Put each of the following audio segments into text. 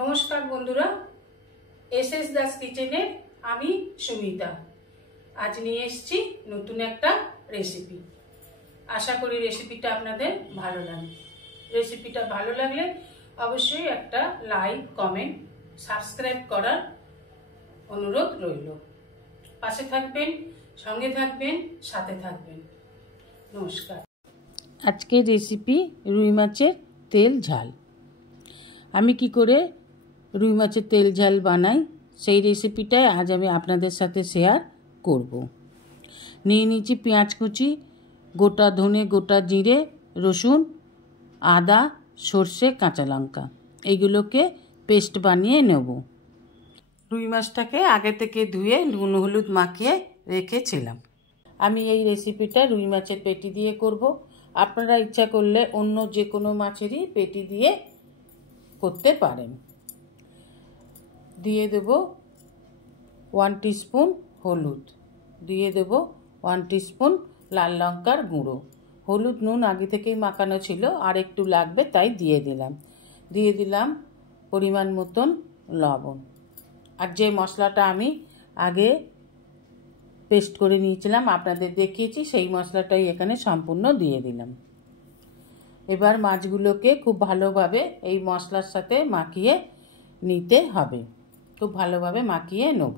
নমস্কার বন্ধুরা, এসএস দাস কিচেনে আমি সুমিতা আজ নিয়ে এসেছি নতুন একটা রেসিপি। আশা করি রেসিপিটা আপনাদের ভালো লাগবে। রেসিপিটা ভালো লাগলে অবশ্যই একটা লাইক, কমেন্ট, সাবস্ক্রাইব করার অনুরোধ রইল। পাশে থাকবেন, সঙ্গে থাকবেন, সাথে থাকবেন। নমস্কার। আজকের রেসিপি রুই মাছের তেল ঝাল। আমি কি করে রুই মাছের তেল ঝাল বানাই সেই রেসিপিটাই আজ আমি আপনাদের সাথে শেয়ার করব। নিয়ে নিচ্ছি পেঁয়াজ কুচি, গোটা ধনে, গোটা জিরে, রসুন, আদা, সর্ষে, কাঁচা লঙ্কা, এইগুলোকে পেস্ট বানিয়ে নেব। রুই মাছটাকে আগে থেকে ধুয়ে নুন হলুদ মাখিয়ে রেখেছিলাম। আমি এই রেসিপিটা রুই মাছের পেটি দিয়ে করব। আপনারা ইচ্ছা করলে অন্য যে কোনো মাছেরই পেটি দিয়ে করতে পারেন। দিয়ে দেব 1 টিস্পুন হলুদ, দিয়ে দেব 1 টিস্পুন লাল লঙ্কার গুঁড়ো। হলুদ নুন আগে থেকেই মাখানো ছিল, আর একটু লাগবে তাই দিয়ে দিলাম। দিয়ে দিলাম পরিমাণ মতন লবণ। আর যে মশলাটা আমি আগে পেস্ট করে নিয়েছিলাম আপনাদের দেখিয়েছি, সেই মশলাটাই এখানে সম্পূর্ণ দিয়ে দিলাম। এবার মাছগুলোকে খুব ভালোভাবে এই মশলার সাথে মাখিয়ে নিতে হবে। খুব ভালোভাবে মাখিয়ে নেব।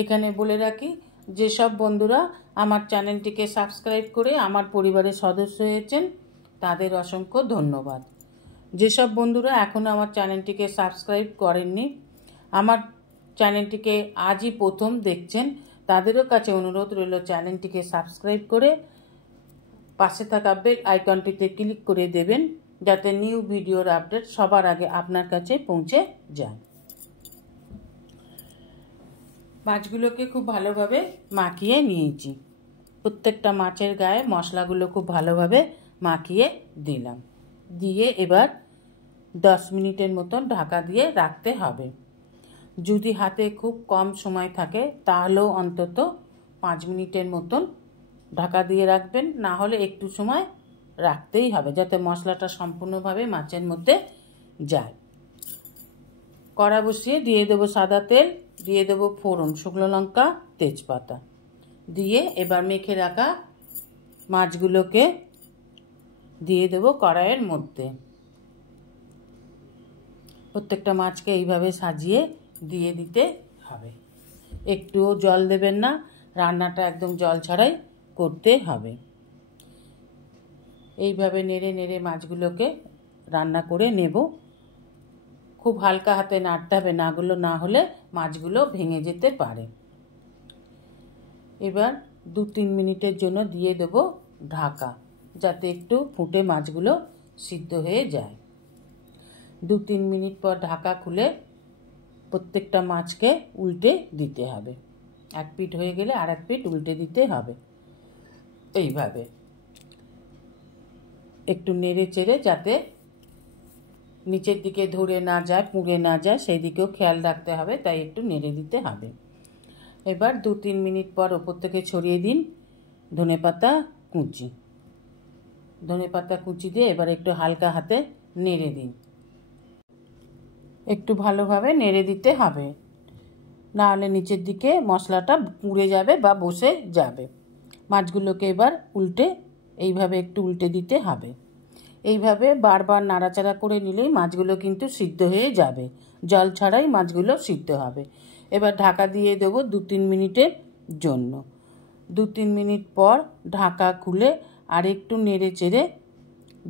এখানে বলে রাখি, যেসব বন্ধুরা আমার চ্যানেলটিকে সাবস্ক্রাইব করে আমার পরিবারের সদস্য হয়েছেন তাদের অসংখ্য ধন্যবাদ। যেসব বন্ধুরা এখনও আমার চ্যানেলটিকে সাবস্ক্রাইব করেননি, আমার চ্যানেলটিকে আজই প্রথম দেখছেন, তাদেরও কাছে অনুরোধ রইল চ্যানেলটিকে সাবস্ক্রাইব করে পাশে থাকা বেল আইকনটিতে ক্লিক করে দেবেন, যাতে নিউ ভিডিওর আপডেট সবার আগে আপনার কাছে পৌঁছে যায়। মাছগুলোকে খুব ভালোভাবে মাখিয়ে নিয়েছি। প্রত্যেকটা মাছের গায়ে মশলাগুলো খুব ভালোভাবে মাখিয়ে দিলাম। দিয়ে এবার 10 মিনিটের মতন ঢাকা দিয়ে রাখতে হবে। যদি হাতে খুব কম সময় থাকে তাহলেও অন্তত 5 মিনিটের মতন ঢাকা দিয়ে রাখবেন, না হলে একটু সময় রাখতেই হবে যাতে মশলাটা সম্পূর্ণভাবে মাছের মধ্যে যায়। কড়া বসিয়ে দিয়ে দেবো সাদা তেল, দিয়ে দেবো ফোড়ন, শুকনো লঙ্কা, তেজপাতা দিয়ে এবার মেখে রাখা মাছগুলোকে দিয়ে দেবো কড়াইয়ের মধ্যে। প্রত্যেকটা মাছকে এইভাবে সাজিয়ে দিয়ে দিতে হবে। একটুও জল দেবেন না, রান্নাটা একদম জল ছাড়াই করতে হবে। এইভাবে নেড়ে নেড়ে মাছগুলোকে রান্না করে নেব। খুব হালকা হাতে নাড়তে হবে, না হলে মাছগুলো ভেঙে যেতে পারে। এবার 2-3 মিনিটের জন্য দিয়ে দেব ঢাকা, যাতে একটু ফুটে মাছগুলো সিদ্ধ হয়ে যায়। 2-3 মিনিট পর ঢাকা খুলে প্রত্যেকটা মাছকে উল্টে দিতে হবে। এক পিঠ হয়ে গেলে আর এক পিঠ উল্টে দিতে হবে। এইভাবে একটু নেড়ে চেড়ে যাতে নিচের দিকে ধরে না যায়, পুড়ে না যায়, সেই দিকেও খেয়াল রাখতে হবে, তাই একটু নেড়ে দিতে হবে। এবার 2-3 মিনিট পর ওপর থেকে ছড়িয়ে দিন ধনেপাতা কুচি। ধনেপাতা কুচি দিয়ে এবার একটু হালকা হাতে নেড়ে দিন। একটু ভালোভাবে নেড়ে দিতে হবে, না হলে নিচের দিকে মশলাটা পুড়ে যাবে বা বসে যাবে। মাছগুলোকে এবার এইভাবে একটু উল্টে দিতে হবে। এইভাবে বারবার নাড়াচাড়া করে নিলেই মাছগুলো কিন্তু সিদ্ধ হয়ে যাবে। জল ছাড়াই মাছগুলো সিদ্ধ হবে। এবার ঢাকা দিয়ে দেবো 2-3 মিনিটের জন্য। 2-3 মিনিট পর ঢাকা খুলে আর একটু নেড়ে চেড়ে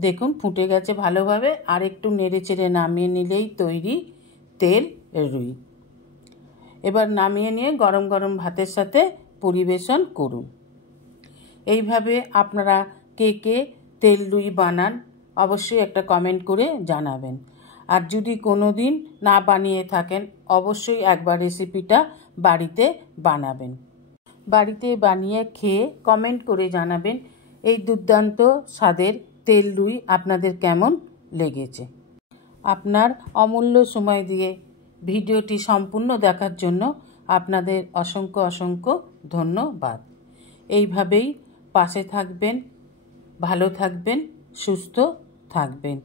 দেখুন ফুটে গেছে ভালোভাবে। আর একটু নেড়ে চেড়ে নামিয়ে নিলেই তৈরি তেল রুই। এবার নামিয়ে নিয়ে গরম গরম ভাতের সাথে পরিবেশন করুন। এইভাবে আপনারা কে কে তেল রুই বানান অবশ্যই একটা কমেন্ট করে জানাবেন। আর যদি কোনো দিন না বানিয়ে থাকেন অবশ্যই একবার রেসিপিটা বাড়িতে বানাবেন। বাড়িতে বানিয়ে খেয়ে কমেন্ট করে জানাবেন এই দুর্দান্ত স্বাদের তেল রুই আপনাদের কেমন লেগেছে। আপনার অমূল্য সময় দিয়ে ভিডিওটি সম্পূর্ণ দেখার জন্য আপনাদের অসংখ্য অসংখ্য ধন্যবাদ। এইভাবেই পাশে থাকবেন, ভালো থাকবেন, সুস্থ থাকবেন।